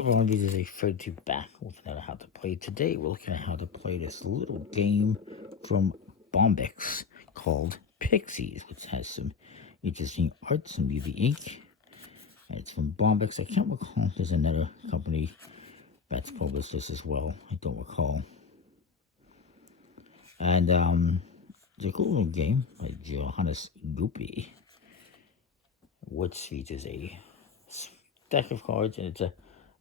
everyone, this is a 32 back with another how to play. Today we're looking at how to play this little game from Bombex called Pixies, which has some interesting art, some UV ink, and it's from Bombex. I can't recall if there's another company that's published this as well. I don't recall. And it's a cool little game by Johannes Goopy, which features a deck of cards, and it's a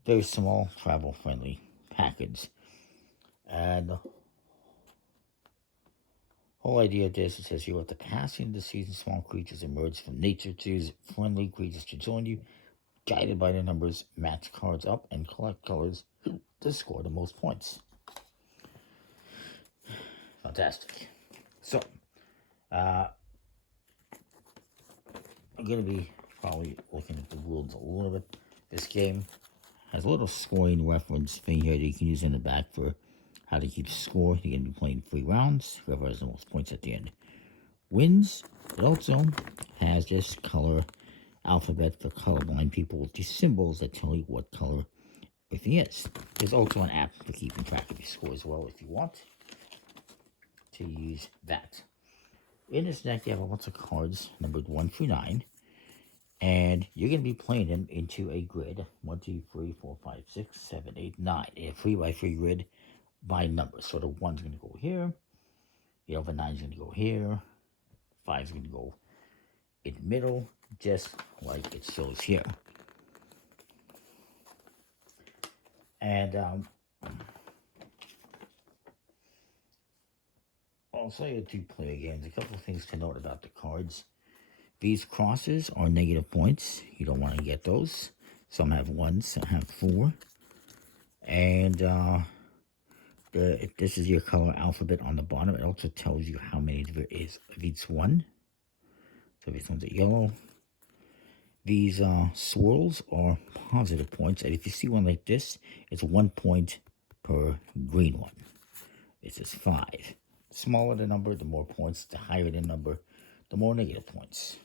very small, travel-friendly package. And the whole idea of this, it says here, with the passing of the season, small creatures emerge from nature. Choose friendly creatures to join you. Guided by the numbers, match cards up and collect colors to score the most points. Fantastic. So, I'm going to be probably looking at the rules a little bit. This game has a little scoring reference thing here that you can use in the back for how to keep score. You're going to be playing 3 rounds. Whoever has the most points at the end wins. It also has this color alphabet for colorblind people with these symbols that tell you what color everything is. There's also an app for keeping track of your score as well if you want to use that. In this deck, you have a bunch of cards numbered 1 through 9. And you're going to be playing them into a grid. 1, 2, 3, 4, 5, 6, 7, 8, 9. A 3x3 grid by number. So the 1's going to go here. The 9's going to go here. 5's going to go in the middle, just like it shows here. And also, your 2-player games. A couple of things to note about the cards. These crosses are negative points. You don't want to get those. Some have 1s, some have 4. And this is your color alphabet on the bottom. It also tells you how many there is of each one. So this one's a yellow. These swirls are positive points. And if you see one like this, it's 1 point per green one. This is 5. The smaller the number, the more points. The higher the number, the more negative points.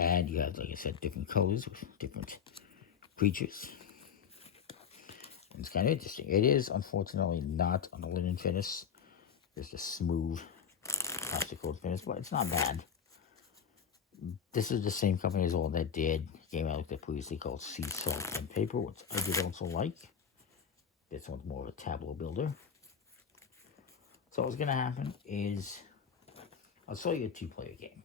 And you have, like I said, different colors with different creatures. And it's kind of interesting. It is, unfortunately, not on a linen finish. Just a smooth plastic coat finish, but it's not bad. This is the same company as all that did a game I looked at previously called Sea Salt and Paper, which I did also like. This one's more of a tableau builder. So what's going to happen is, I'll show you a 2-player game.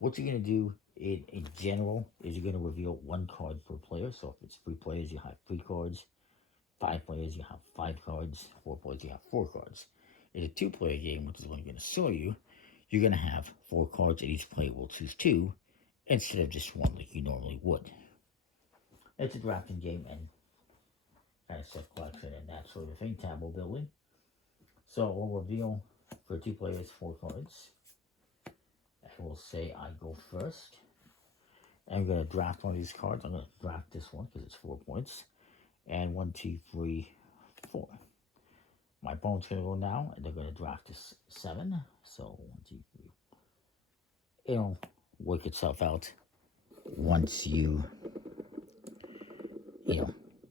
What you're going to do in general is you're going to reveal 1 card per player. So if it's 3 players, you have 3 cards. 5 players, you have 5 cards. 4 players, you have 4 cards. In a 2-player game, which is what I'm going to show you, you're going to have 4 cards, and each player will choose 2 instead of just 1 like you normally would. It's a drafting game and kind of set collection and that sort of thing, tableau building. So we'll reveal for 2 players 4 cards. I will say I go first. I'm going to draft one of these cards. I'm going to draft this one because it's 4 points. And 1, 2, 3, 4. My opponent's going to go now, and they're going to draft this 7. So 1, 2, 3. It'll work itself out once you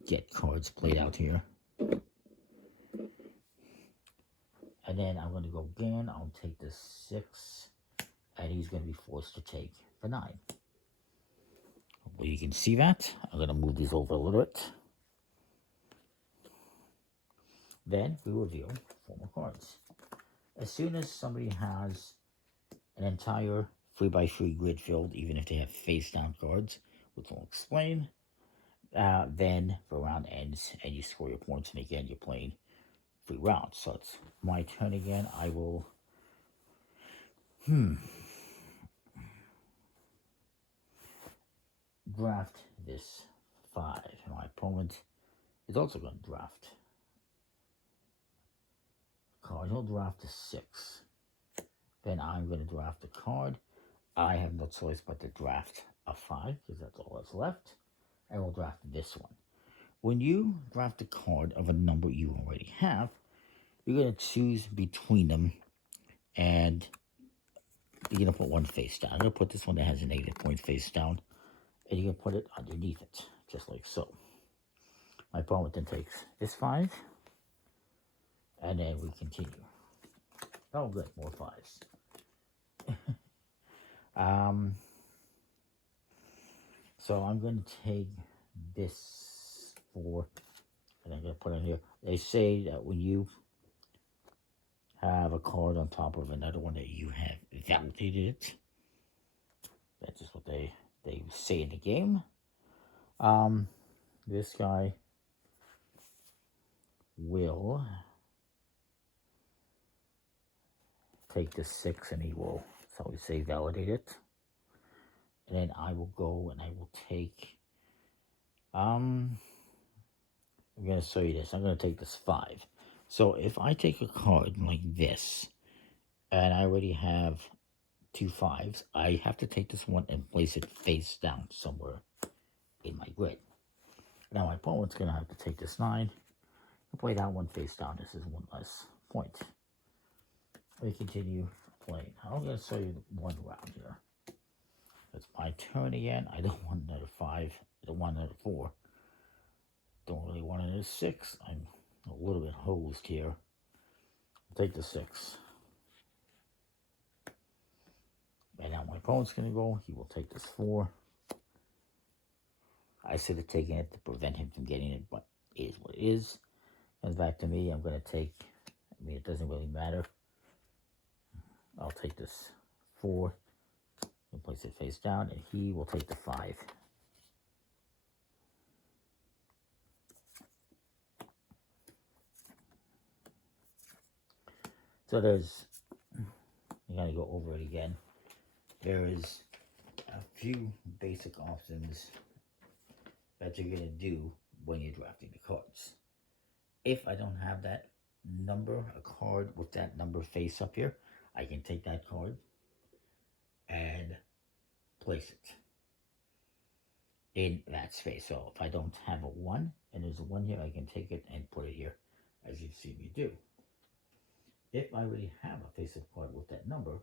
get cards played out here. And then I'm going to go again. I'll take the 6. And he's going to be forced to take the 9. Well, you can see that. I'm going to move these over a little bit. Then we reveal 4 more cards. As soon as somebody has an entire 3x3 grid filled, even if they have face-down cards, which I'll explain, then the round ends and you score your points. And again, you're playing 3 rounds. So it's my turn again. I will... draft this 5. And my opponent is also going to draft a card. He'll draft a 6. Then I'm going to draft a card. I have no choice but to draft a 5 because that's all that's left. And we'll draft this one. When you draft a card of a number you already have, you're going to choose between them and you're going to put one face down. I'm going to put this one that has a negative point face down. And you're going to put it underneath it, just like so. My opponent then takes this 5. And then we continue. Oh, good, more 5s. So I'm going to take this 4, and I'm going to put it here. They say that when you have a card on top of another one that you have validated it. That's just what they say in the game. This guy will take the 6 and he will, so we say validate it. And then I will go and I will take, I'm going to show you this. I'm going to take this 5. So if I take a card like this, and I already have 2 5s, I have to take this one and place it face down somewhere in my grid. Now my opponent's going to have to take this 9 and play that one face down. This is 1 less point. We continue playing. I'm going to show you one round here. It's my turn again. I don't want another 5. I don't want another 4. Don't really want another 6. I'm a little bit hosed here. I'll take the 6. And now my opponent's going to go. He will take this 4. I should have taken it to prevent him from getting it, but it is what it is. Comes back to me. I'm going to take, I mean, it doesn't really matter. I'll take this 4 and place it face down, and he will take the 5. So there's, I'm going to go over it again. There is a few basic options that you're going to do when you're drafting the cards. If I don't have that number, a card with that number face up here, I can take that card and place it in that space. So if I don't have a 1 and there's a 1 here, I can take it and put it here, as you see me do. If I already have a face-up card with that number,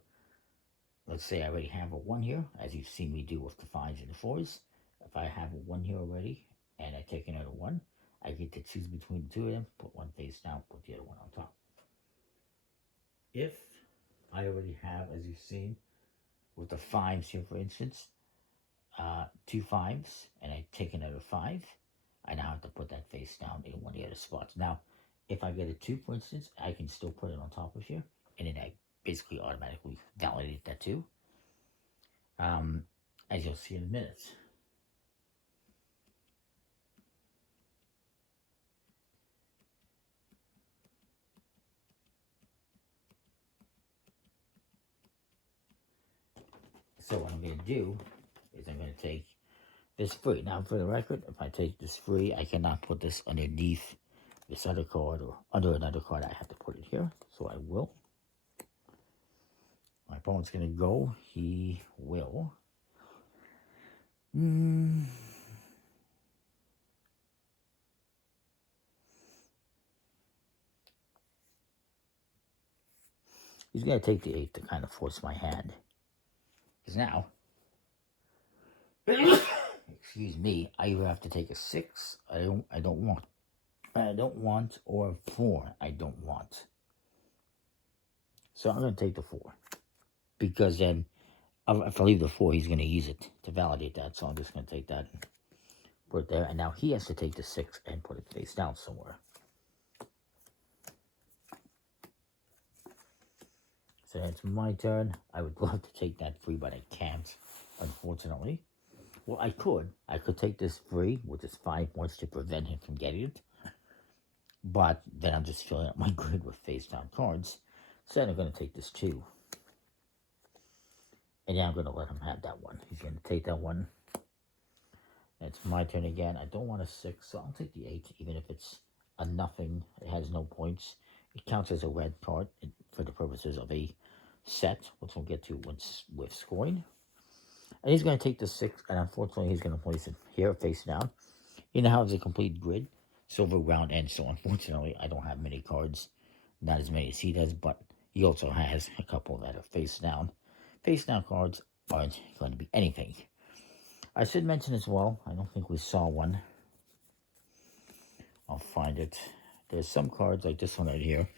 let's say I already have a 1 here, as you've seen me do with the 5s and the 4s. If I have a 1 here already, and I take another 1, I get to choose between the 2 of them, put one face down, put the other one on top. If I already have, as you've seen, with the 5s here, for instance, 2 5s, and I take another 5, I now have to put that face down in one of the other spots. Now, if I get a 2, for instance, I can still put it on top of here, and then I basically automatically validate that too, as you'll see in a minute. So what I'm going to do is I'm going to take this free. Now, for the record, if I take this free, I cannot put this underneath this other card or under another card. I have to put it here, so I will. My opponent's going to go. He will. He's going to take the 8 to kind of force my hand. Because now, excuse me, I either have to take a 6, I don't want, or a 4, I don't want. So I'm going to take the 4. Because then, if I leave the 4, he's going to use it to validate that. So I'm just going to take that and put it there. And now he has to take the 6 and put it face down somewhere. So it's my turn. I would love to take that free, but I can't, unfortunately. Well, I could. I could take this free with this 5 points to prevent him from getting it. But then I'm just filling up my grid with face down cards. So then I'm going to take this 2. And then I'm going to let him have that 1. He's going to take that 1. It's my turn again. I don't want a 6, so I'll take the 8, even if it's a nothing. It has no points. It counts as a red card for the purposes of a set, which we'll get to once with scoring. And he's going to take the 6, and unfortunately he's going to place it here, face down. He now has a complete grid, silver, round, and so unfortunately I don't have many cards. Not as many as he does, but he also has a couple that are face down. Face down cards aren't going to be anything. I should mention as well, I don't think we saw one. find it. There's some cards like this one right here.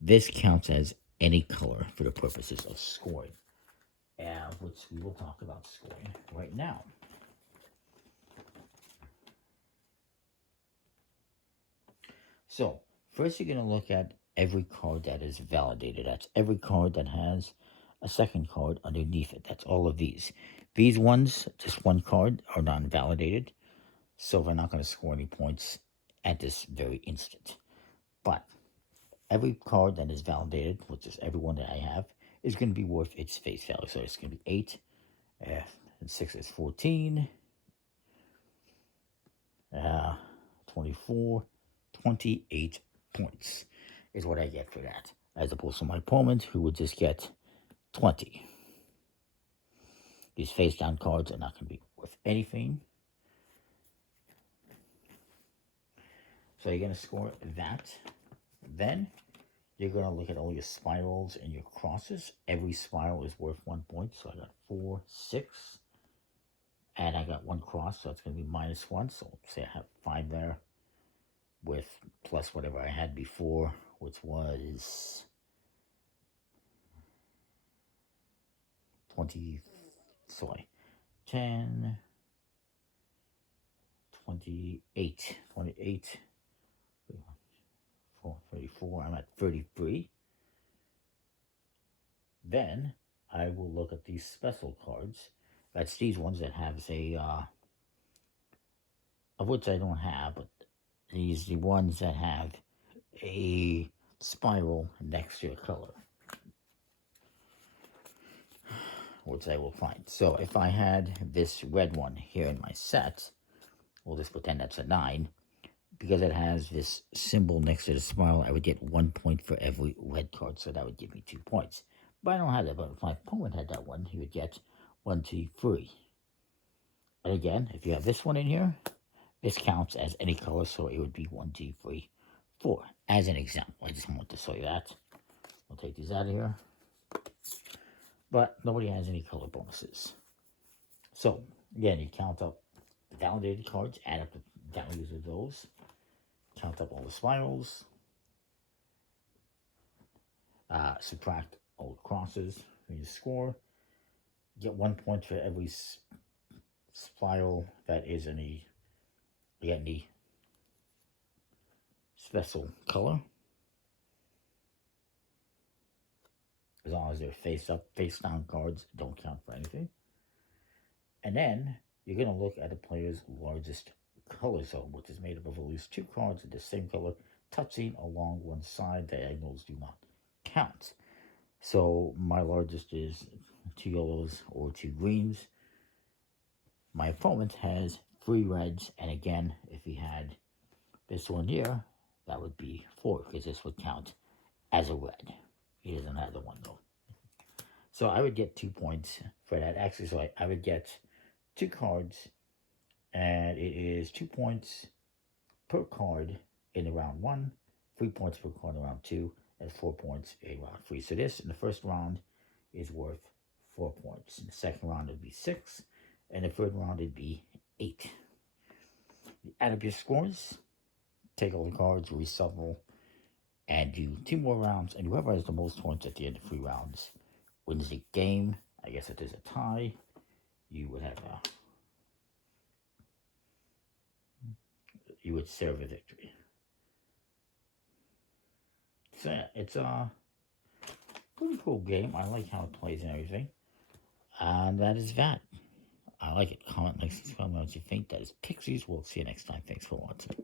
This counts as any color for the purposes of scoring, which we will talk about scoring right now. So, first you're going to look at every card that is validated. That's every card that has a second card underneath it. That's all of these. These ones, just one card, are non-validated, so we're not going to score any points at this very instant. But every card that is validated, which is every one that I have, is going to be worth its face value. So it's going to be 8, and 6 is 14, 24, 28 points is what I get for that, as opposed to my opponent, who would just get 20. These face down cards are not going to be worth anything. So you're going to score that. Then you're going to look at all your spirals and your crosses. Every spiral is worth 1 point. So I got 4, 6. And I got 1 cross, so it's going to be -1. So say I have 5 there, with plus whatever I had before, which was 20, sorry, 10, 28, 34, I'm at 33. Then I will look at these special cards. That's these ones that have of which I don't have, but these the ones that have a spiral next to a color, which I will find. So if I had this red one here in my set, we'll just pretend that's a 9. Because it has this symbol next to the spiral, I would get 1 point for every red card, so that would give me 2 points. But I don't have that, but if my opponent had that one, he would get 1, 2, 3. And again, if you have this one in here, this counts as any color, so it would be 1, 2, 3, 4. As an example, I just want to show you that. We'll take these out of here. But nobody has any color bonuses. So, again, you count up the validated cards, add up the values of those, count up all the spirals, subtract all the crosses when you score, get 1 point for every spiral that is any special color, as long as they're face down cards don't count for anything. And then you're going to look at the player's largest color zone, which is made up of at least 2 cards of the same color touching along one side. Diagonals do not count. So my largest is 2 yellows or 2 greens. My opponent has 3 reds, and again, if he had this one here, that would be 4, because this would count as a red. He doesn't have the one though. So I would get 2 points for that. Actually, so I would get 2 cards, and it is 2 points per card in round 1, 3 points per card in round 2, and 4 points in round 3. So this, in the first round, is worth 4 points. In the second round, it would be 6, and the third round, it would be 8. You add up your scores, take all the cards, reshuffle, and do 2 more rounds, and whoever has the most points at the end of 3 rounds wins the game. I guess if there's a tie, you would have you would serve a victory. So it's a pretty cool game. I like how it plays and everything. And that is that. I like it. Comment, like, subscribe, what you think. That is Pixies. We'll see you next time. Thanks for watching.